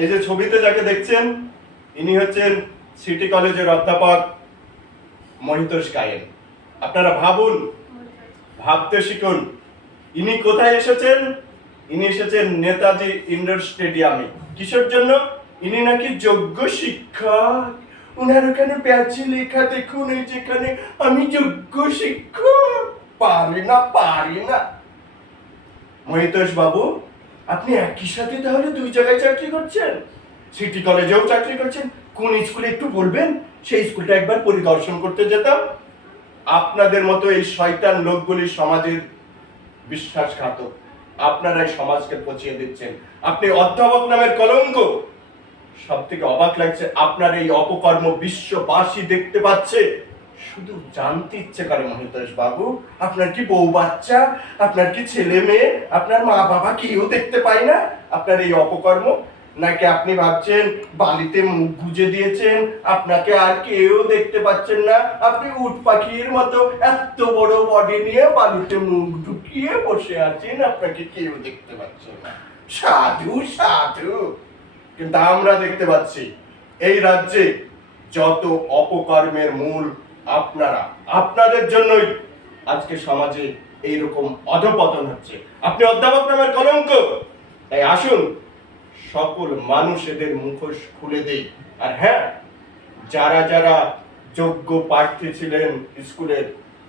এই যে ছবিতে যাকে দেখছেন ইনি হচ্ছেন সিটি কলেজের অধ্যাপক মহিতোষ গায়েন। আপনারা ভাবুন, ভাবতে শিখুন, ইনি কোথায় এসেছেন? ইনি এসেছেন নেতাজি ইন্ডোর স্টেডিয়ামে। কিসের জন্য? ইনি নাকি যোগ্য শিক্ষক। উনার ওখানে প্যাচে লেখা দেখুন, এই যেখানে আমি যোগ্য শিক্ষক। পারি না। মহিতোষ বাবু, আপনি একই সাথে তাহলে দুই জায়গায় চাকরি করছেন? সিটি কলেজেও চাকরি করছেন? কোন স্কুলে একটু বলবেন, সেই স্কুলটা একবার পরিদর্শন করতে যেতাম। আপনাদের মতো এই শয়তান লোকগুলি সমাজের বিশ্বাসঘাতক। আপনারাই সমাজকে পচিয়ে দিচ্ছেন। আপনি অধ্যাপক নামের কলঙ্ক। সব থেকে অবাক লাগছে, আপনার এই অপকর্ম বিশ্ববাসী দেখতে পাচ্ছে। শুধু জানতে ইচ্ছে করে মহিতোষ বাবু, আপনার কি বউ বাচ্চা, আপনার কি ছেলে মেয়ে, আপনার মা বাবা কেউ দেখতে পায় না আপনার এই অপকর্ম? নাকি আপনি ভাবছেন বালিতে মুখ গুজে দিয়েছেন, আপনাকে আর কেউ দেখতে পাচ্ছেন না? আপনি উট পাখির মতো এত বড় বডি নিয়ে বালিতে মুখ ঢুকিয়ে বসে আছেন, আপনাকে কেউ দেখতে পাচ্ছে না। সাধু। কিন্তু আমরা দেখতে পাচ্ছি এই রাজ্যে যত অপকর্মের মূল আপনারা। আপনাদের জন্যই আজকে সমাজে এইরকম অধপতন হচ্ছে। আপনি অধ্যাপক নামের কলঙ্ক। তাই আসুন সকল মানুষ এদের মুখোশ খুলে দেই। আর হ্যাঁ, যারা যোগ্য প্রার্থী ছিলেন, স্কুলের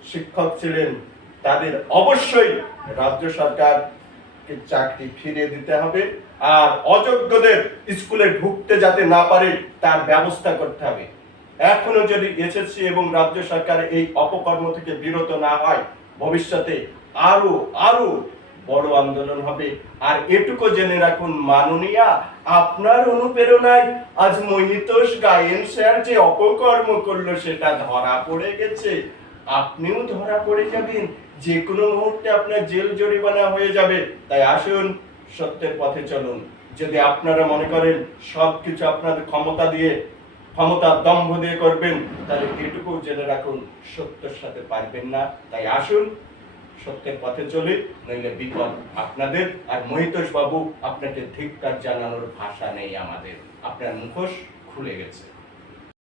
শিক্ষক ছিলেন, তাদের অবশ্যই রাজ্য সরকার চাকরি ফিরিয়ে দিতে হবে। আর অযোগ্যদের স্কুলে ঢুকতে যাতে না পারে তার ব্যবস্থা করতে হবে। এখনো যদি এসএসসি এবং রাজ্য সরকার এই অপকর্ম থেকে বিরত না হয়, ভবিষ্যতে আরো বড় আন্দোলন হবে। আর এটুকু জেনে রাখুন মাননীয়া, আপনার অনুপ্রেরণায় আজ মহিতোষ গায়েন স্যার যে অপকর্ম করলো সেটা ধরা পড়ে গেছে। আপনিও ধরা পড়ে যাবেন, যে কোনো মুহূর্তে আপনার জেল জরিমানা হয়ে যাবে। তাই আসুন সত্যের পথে চলুন। যদি আপনারা মনে করেন সবকিছু আপনাদের ক্ষমতা দম্ভ দিয়ে করবেন, তাহলে এটুকু জেনে রাখুন সত্যের সাথে পারবেন না। তাই আসুন সত্যের পথে চলে, নইলে বিপদ আপনাদের। আর মহিতোষ বাবু, আপনাকে ধিক্কার জানানোর ভাষা নেই আমাদের। আপনার মুখোশ খুলে গেছে।